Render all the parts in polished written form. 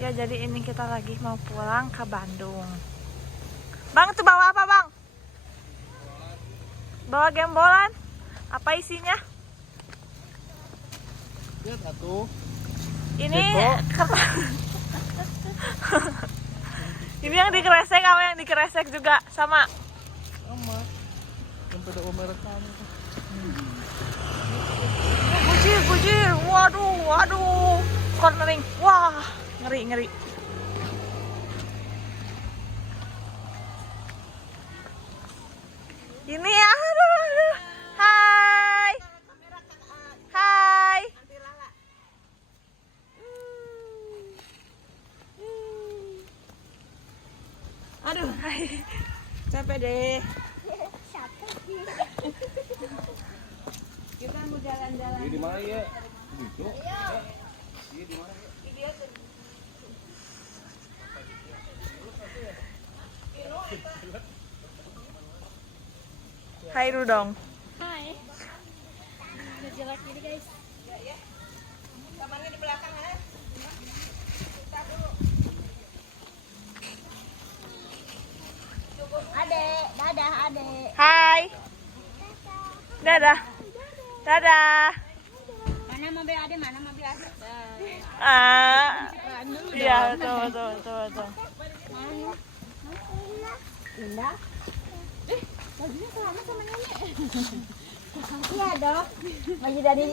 Ya jadi ini kita lagi mau pulang ke Bandung. Bang, itu bawa apa bang? Bawa gembolan? Apa isinya? Lihat atuh. Ini ini yang dikeresek sama yang dikeresek juga sama. Sama. Yang pada merek kamu. Gujir. Waduh. Cornering. Wah, ngeri. Ini ya, aduh. Hai. Aduh, capek deh. Kita mau jalan-jalan. Di mana ya? Gitu. Di mana? Hai Rudong. Hai. Udah jelek gini guys. Kamarnya di belakang ya. Adek, dadah adek. Hai. Dadah. Mana mobil adek, mana mobil adek? Iya, betul. Indah. Bajunya sama sama nenek. Iya dong. Baju dari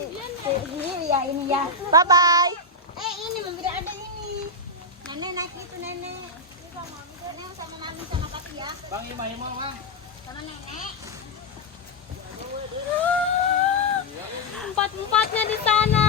sini ya ini ya. Bye bye. Ini mobil adek ini. Nenek naik itu nenek. Nenek sama mami sama papi ya. Bang, ini mau bang. Sama nenek. Empat-empatnya di sana.